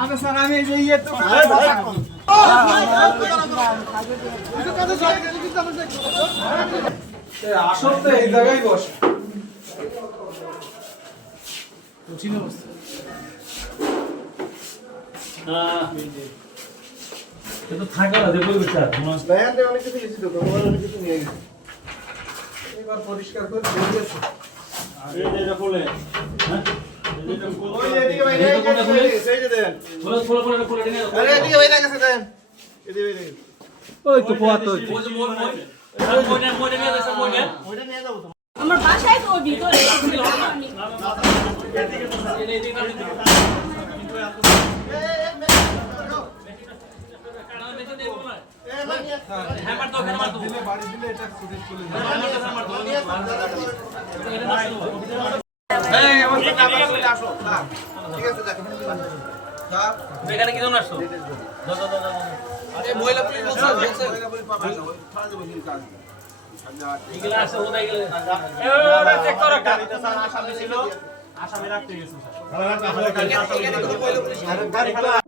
আমি স্যার আমি এই যে ইয়ে তো আসল তো এই জায়গায় বস কঠিন অবস্থা কিন্তু থাকা না দেখো বিচার লাইনতে অনেক কিছু লিখি তো তোমার অনেক কিছু নিয়ে গেছি এবার পরিষ্কার করে দিয়েছে এই যে এটা বলে হ্যাঁ ওই এদিকে ভাই এই যে দেন বলে নিয়ে আরে এদিকে ভাই না কাছে দেন এদিকে ভাই ওই তো পোয়া তো ওই যে মই নিয়ে যাচ্ছে মই ওইটা নিয়ে যাবো তো আমার বাসায় তো ভিতরে দিলে বাড়ি দিলে এটা ছুটে চলে যাবে এই আমার তো কাজ চলে আসো ঠিক আছে দেখো এখানে কি জন্য আসছো এই মহিলা পুলিশ বলছে মহিলা পুলিশ পাবে না ওই থানা দেব হিল কাজ এগুলা আছে ওটাই গেলে চেক করো গাড়িটা স্যার আসামি ছিল আসামি রাখতে গেছে স্যার